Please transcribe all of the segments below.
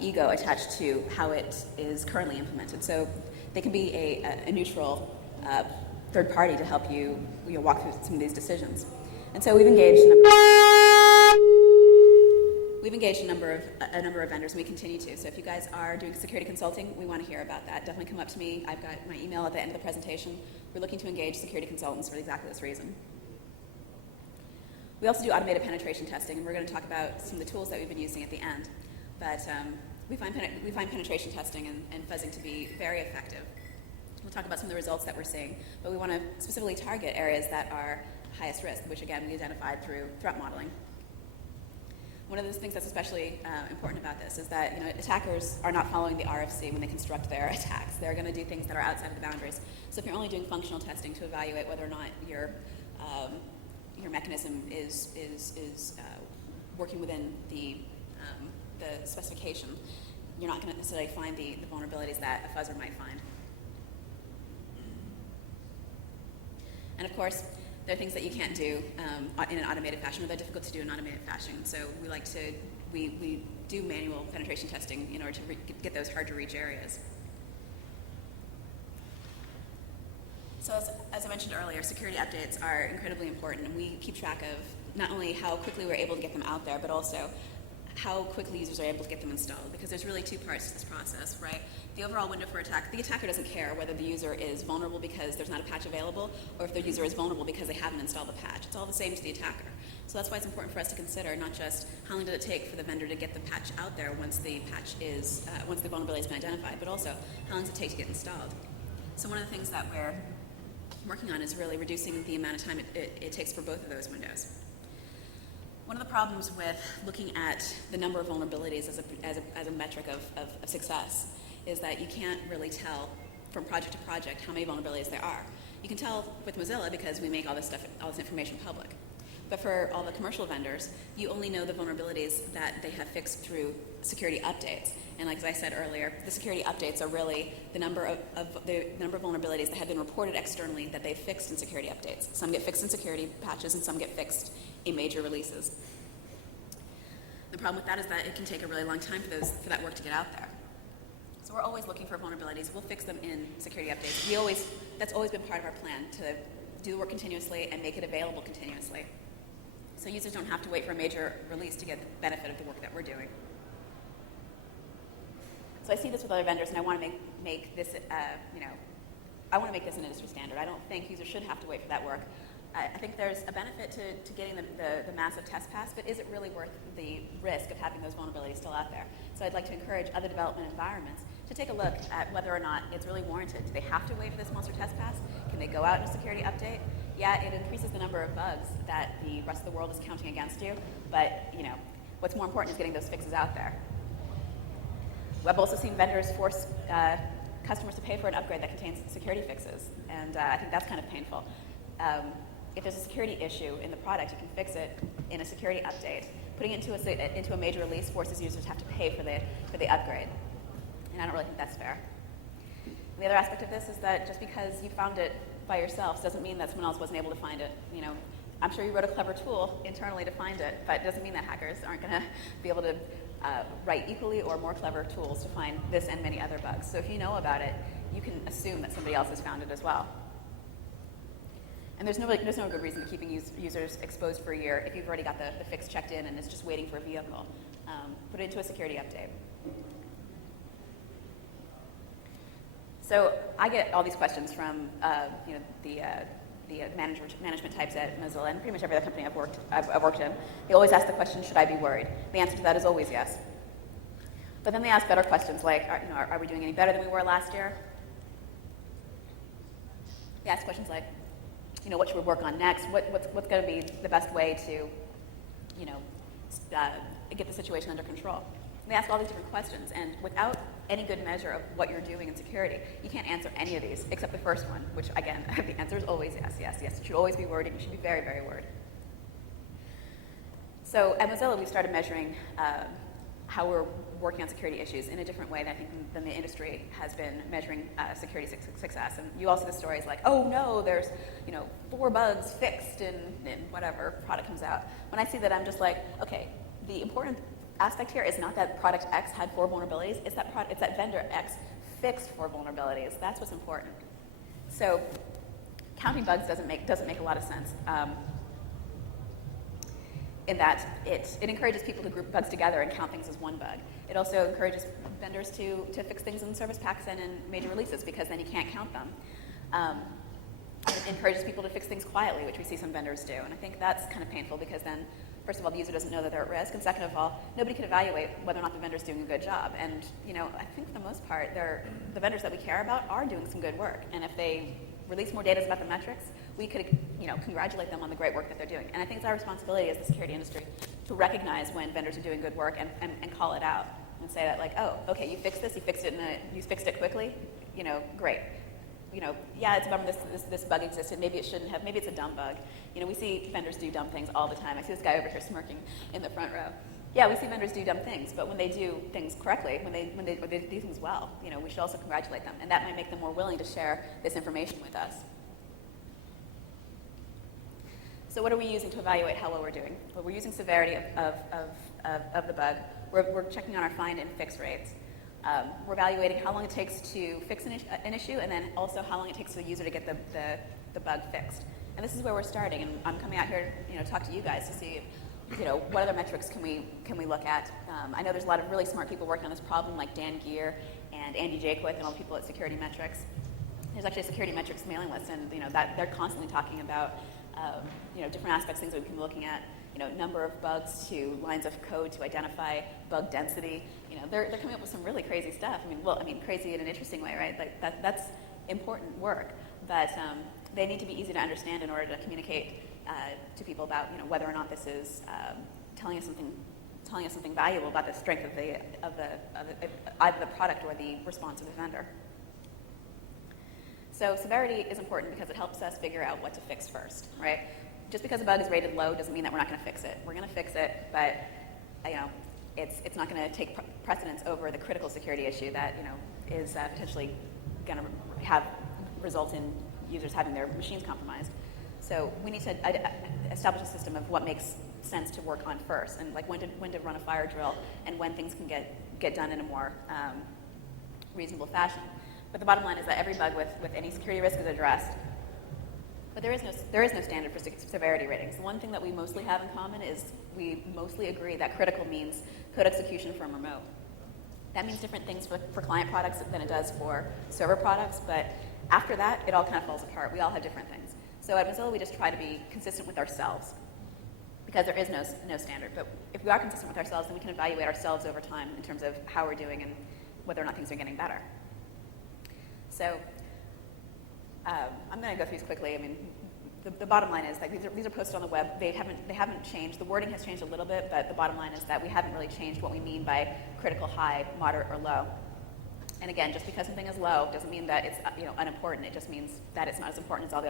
ego attached to how it is currently implemented. So they can be a neutral third party to help you, walk through some of these decisions. And so we've engaged a number of vendors, and we continue to. So if you guys are doing security consulting, we want to hear about that. Definitely come up to me. I've got my email at the end of the presentation. We're looking to engage security consultants for exactly this reason. We also do automated penetration testing, and we're going to talk about some of the tools that we've been using at the end. But we find penetration testing and fuzzing to be very effective. We'll talk about some of the results that we're seeing, but we want to specifically target areas that are highest risk, which again we identified through threat modeling. One of the things that's especially important about this is that attackers are not following the RFC when they construct their attacks. They're going to do things that are outside of the boundaries. So if you're only doing functional testing to evaluate whether or not your mechanism is working within the specification, you're not going to necessarily find the vulnerabilities that a fuzzer might find. And of course, there are things that you can't do in an automated fashion, or they're difficult to do in an automated fashion. So we do manual penetration testing in order to get those hard to reach areas. So as I mentioned earlier, security updates are incredibly important, and we keep track of not only how quickly we're able to get them out there, but also how quickly users are able to get them installed, because there's really two parts to this process, right? The overall window for attack, the attacker doesn't care whether the user is vulnerable because there's not a patch available, or if the user is vulnerable because they haven't installed the patch. It's all the same to the attacker. So that's why it's important for us to consider not just how long did it take for the vendor to get the patch out there once the vulnerability has been identified, but also how long does it take to get installed. So one of the things that we're working on is really reducing the amount of time it takes for both of those windows. One of the problems with looking at the number of vulnerabilities as a metric of success is that you can't really tell from project to project how many vulnerabilities there are. You can tell with Mozilla because we make all this information public. But for all the commercial vendors, you only know the vulnerabilities that they have fixed through security updates. And like as I said earlier, the security updates are really the number of vulnerabilities that have been reported externally that they've fixed in security updates. Some get fixed in security patches, and some get fixed in major releases. The problem with that is that it can take a really long time for that work to get out there. So we're always looking for vulnerabilities. We'll fix them in security updates. That's always been part of our plan, to do the work continuously and make it available continuously. So users don't have to wait for a major release to get the benefit of the work that we're doing. So I see this with other vendors, and I want to make this, I want to make this an industry standard. I don't think users should have to wait for that work. I think there's a benefit to getting the massive test pass, but is it really worth the risk of having those vulnerabilities still out there? So I'd like to encourage other development environments to take a look at whether or not it's really warranted. Do they have to wait for this monster test pass? Can they go out in a security update? Yeah, it increases the number of bugs that the rest of the world is counting against you, but what's more important is getting those fixes out there. I've also seen vendors force customers to pay for an upgrade that contains security fixes, and I think that's kind of painful. If there's a security issue in the product, you can fix it in a security update. Putting it into a major release forces users to have to pay for the upgrade, and I don't really think that's fair. And the other aspect of this is that just because you found it by yourself doesn't mean that someone else wasn't able to find it. I'm sure you wrote a clever tool internally to find it, but it doesn't mean that hackers aren't going to be able to write equally or more clever tools to find this and many other bugs. So if you know about it, you can assume that somebody else has found it as well. And there's no good reason to keeping users exposed for a year if you've already got the fix checked in and it's just waiting for a vehicle. Put it into a security update. So I get all these questions from the management types at Mozilla and pretty much every other company I've worked in. They always ask the question, should I be worried? The answer to that is always yes. But then they ask better questions like, are we doing any better than we were last year? They ask questions like, what should we work on next? What's going to be the best way to, get the situation under control? And they ask all these different questions, and without any good measure of what you're doing in security, you can't answer any of these except the first one, which again, the answer is always yes, yes, yes. You should always be worried, and you should be very, very worried. So at Mozilla, we started measuring how we're working on security issues in a different way than the industry has been measuring security success. And you also see the stories like, oh no, there's 4 bugs fixed in whatever product comes out. When I see that, I'm just like, okay, the important aspect here is not that product X had 4 vulnerabilities, it's that vendor X fixed 4 vulnerabilities. That's what's important. So counting bugs doesn't make a lot of sense. In that it encourages people to group bugs together and count things as one bug. It also encourages vendors to fix things in service packs and in major releases, because then you can't count them. It encourages people to fix things quietly, which we see some vendors do. And I think that's kind of painful, because then, first of all, the user doesn't know that they're at risk, and second of all, nobody can evaluate whether or not the vendor's doing a good job. And I think for the most part, the vendors that we care about are doing some good work. And if they release more data about the metrics, we could congratulate them on the great work that they're doing. And I think it's our responsibility as the security industry to recognize when vendors are doing good work and call it out and say that, like, oh, okay, you fixed this, you fixed it quickly, great. Yeah, it's a bummer this bug existed. Maybe it shouldn't have. Maybe it's a dumb bug. We see vendors do dumb things all the time. I see this guy over here smirking in the front row. Yeah, we see vendors do dumb things, but when they do things correctly, when they do things well, we should also congratulate them, and that might make them more willing to share this information with us. So what are we using to evaluate how well we're doing? Well, we're using severity of the bug. We're checking on our find and fix rates. We're evaluating how long it takes to fix an issue, and then also how long it takes for the user to get the bug fixed. And this is where we're starting, and I'm coming out here to talk to you guys to see what other metrics can we look at. I know there's a lot of really smart people working on this problem, like Dan Geer and Andy Jaquith and all the people at Security Metrics. There's actually a Security Metrics mailing list, and that they're constantly talking about different aspects, things that we can be looking at. Number of bugs to lines of code to identify bug density. They're coming up with some really crazy stuff. Crazy in an interesting way, right? Like that's important work, but they need to be easy to understand in order to communicate to people about whether or not this is telling us something valuable about the strength of either the product or the response of the vendor. So severity is important because it helps us figure out what to fix first, right? Just because a bug is rated low doesn't mean that we're not going to fix it. We're going to fix it, but it's not going to take precedence over the critical security issue that is potentially going to result in users having their machines compromised. So we need to establish a system of what makes sense to work on first, and like when to run a fire drill, and when things can get done in a more reasonable fashion. But the bottom line is that every bug with any security risk is addressed. But there is no standard for severity ratings. The one thing that we mostly have in common is we mostly agree that critical means code execution from remote. That means different things for client products than it does for server products, but after that, it all kind of falls apart. We all have different things. So at Mozilla, we just try to be consistent with ourselves, because there is no standard. But if we are consistent with ourselves, then we can evaluate ourselves over time in terms of how we're doing and whether or not things are getting better. So I'm going to go through these quickly. The bottom line is that these are posted on the web. They haven't changed. The wording has changed a little bit, but the bottom line is that we haven't really changed what we mean by critical, high, moderate, or low. And again, just because something is low doesn't mean that it's unimportant. It just means that it's not as important as all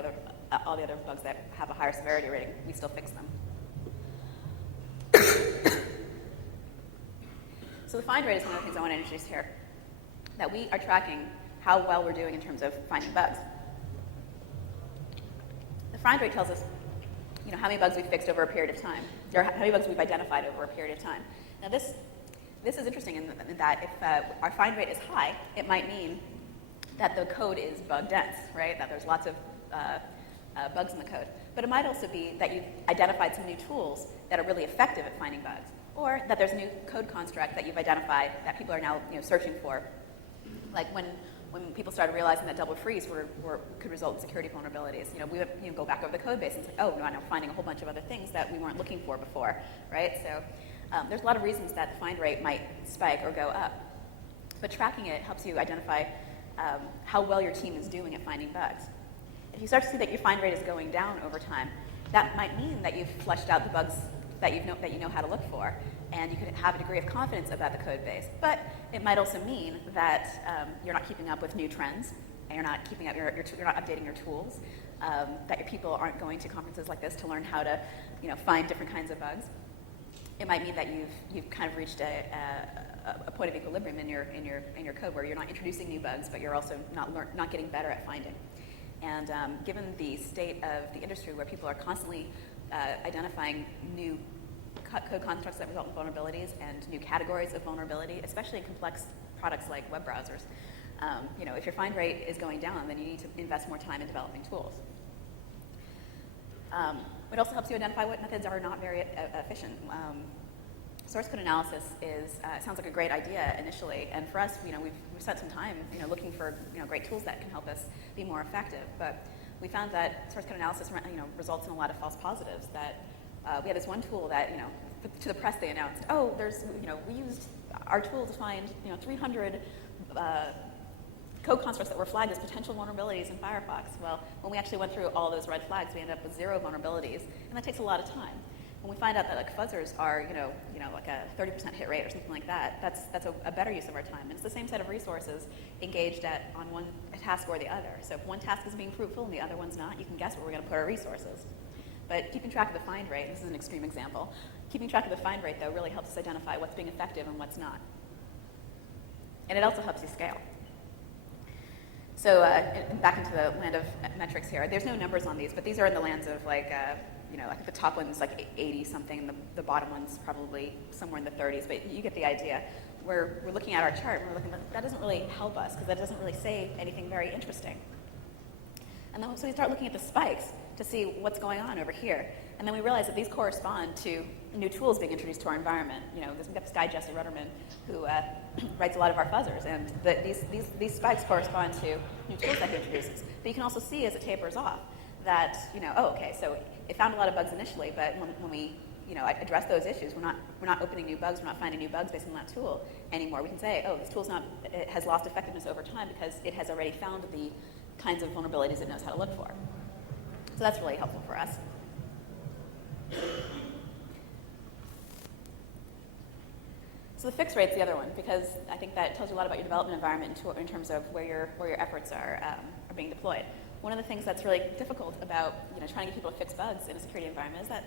the other bugs that have a higher severity rating. We still fix them. So the find rate is one of the things I want to introduce here. That we are tracking how well we're doing in terms of finding bugs. The find rate tells us, how many bugs we've fixed over a period of time, or how many bugs we've identified over a period of time. Now this is interesting in that if our find rate is high, it might mean that the code is bug dense, right? That there's lots of bugs in the code. But it might also be that you've identified some new tools that are really effective at finding bugs, or that there's a new code construct that you've identified that people are now searching for. Like when people started realizing that double freeze could result in security vulnerabilities, we would go back over the code base and say, oh, no, I'm finding a whole bunch of other things that we weren't looking for before, right? So there's a lot of reasons that the find rate might spike or go up. But tracking it helps you identify how well your team is doing at finding bugs. If you start to see that your find rate is going down over time, that might mean that you've fleshed out the bugs that you know how to look for, and you can have a degree of confidence about the code base. But it might also mean that you're not keeping up with new trends, and you're not keeping up, you're not updating your tools, that your people aren't going to conferences like this to learn how to find different kinds of bugs. It might mean that you've kind of reached a point of equilibrium in your code where you're not introducing new bugs, but you're also not getting better at finding. And given the state of the industry where people are constantly identifying new code constructs that result in vulnerabilities and new categories of vulnerability, especially in complex products like web browsers. If your find rate is going down, then you need to invest more time in developing tools. It also helps you identify what methods are not very efficient. Source code analysis sounds like a great idea initially, and for us, we've spent some time, looking for, great tools that can help us be more effective. But we found that source code analysis, results in a lot of false positives. That we had this one tool that, to the press they announced, oh, we used our tool to find, 300 code constructs that were flagged as potential vulnerabilities in Firefox. Well, when we actually went through all those red flags, we ended up with 0 vulnerabilities, and that takes a lot of time. When we find out that fuzzers are, like a 30% hit rate or something like that, that's a better use of our time. And it's the same set of resources engaged on one task or the other. So if one task is being fruitful and the other one's not, you can guess where we're going to put our resources. But keeping track of the find rate, this is an extreme example, keeping track of the find rate, though, really helps us identify what's being effective and what's not. And it also helps you scale. So back into the land of metrics here. There's no numbers on these, but these are in the lands of I think the top one's 80 something, and the bottom one's probably somewhere in the 30s, but you get the idea. We're looking at our chart, and we're looking, that doesn't really help us, because that doesn't really say anything very interesting. And then so we start looking at the spikes to see what's going on over here. And then we realize that these correspond to new tools being introduced to our environment. We've got this guy, Jesse Rudderman, who writes a lot of our fuzzers, and these spikes correspond to new tools that he introduces. But you can also see as it tapers off that, okay, so it found a lot of bugs initially, but when we address those issues, we're not opening new bugs, we're not finding new bugs based on that tool anymore. We can say, oh, this tool's it has lost effectiveness over time because it has already found the kinds of vulnerabilities it knows how to look for. So that's really helpful for us. So the fix rate's the other one, because I think that tells you a lot about your development environment in terms of where your efforts are being deployed. One of the things that's really difficult about trying to get people to fix bugs in a security environment is that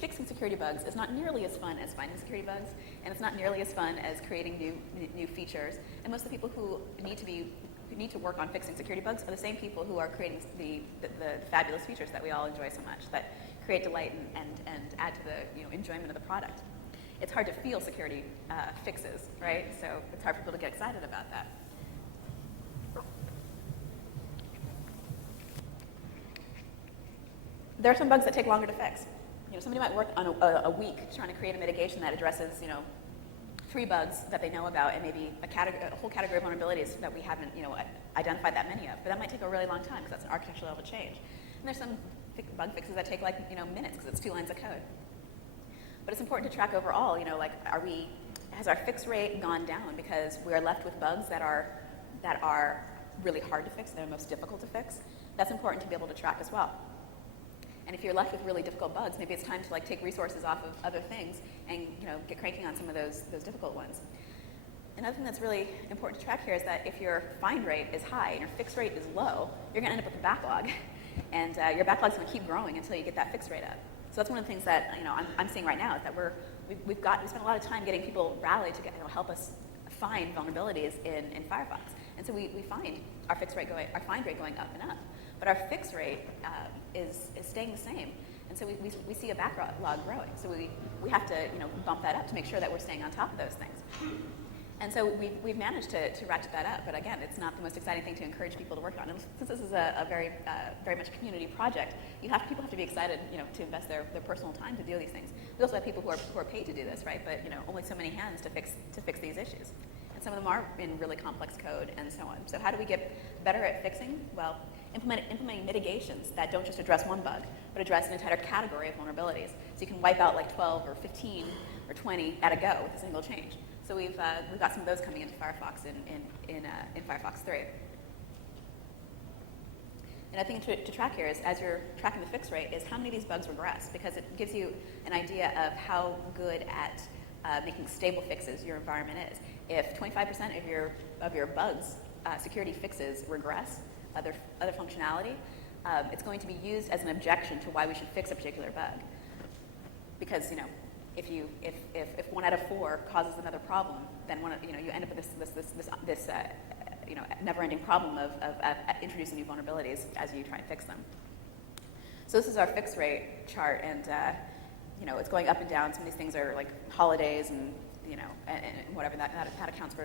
fixing security bugs is not nearly as fun as finding security bugs, and it's not nearly as fun as creating new features. And most of the people who need to work on fixing security bugs are the same people who are creating the fabulous features that we all enjoy so much, that create delight and add to the enjoyment of the product. It's hard to feel security fixes, right? So it's hard for people to get excited about that. There are some bugs that take longer to fix. Somebody might work on a week trying to create a mitigation that addresses 3 bugs that they know about, and maybe a whole category of vulnerabilities that we haven't identified that many of. But that might take a really long time because that's an architectural level change. And there's some bug fixes that take minutes because it's 2 lines of code. But it's important to track overall. Has our fix rate gone down because we are left with bugs that are really hard to fix, that are most difficult to fix? That's important to be able to track as well. And if you're left with really difficult bugs, maybe it's time to take resources off of other things and get cranking on some of those difficult ones. Another thing that's really important to track here is that if your find rate is high and your fix rate is low, you're going to end up with a backlog, and your backlog's going to keep growing until you get that fix rate up. So that's one of the things that I'm seeing right now is that we spent a lot of time getting people rallied to help us find vulnerabilities in Firefox, and so we find our find rate going up and up. But our fix rate is staying the same, and so we see a backlog growing. So we have to bump that up to make sure that we're staying on top of those things. And so we've managed to ratchet that up. But again, it's not the most exciting thing to encourage people to work on. And since this is a very much a community project, people have to be excited to invest their personal time to do these things. We also have people who are paid to do this, right? But only so many hands to fix these issues. And some of them are in really complex code and so on. So how do we get better at fixing? Well, implementing mitigations that don't just address one bug, but address an entire category of vulnerabilities. So you can wipe out 12 or 15 or 20 at a go with a single change. So we've got some of those coming into Firefox in Firefox 3. And I think to track here is, as you're tracking the fix rate, is how many of these bugs regress, because it gives you an idea of how good at making stable fixes your environment is. If 25% of your bugs, security fixes regress, other functionality, it's going to be used as an objection to why we should fix a particular bug. Because if 1 out of 4 causes another problem, then you end up with this never-ending problem of introducing new vulnerabilities as you try and fix them. So this is our fix rate chart, and it's going up and down. Some of these things are like holidays and, and whatever, that accounts for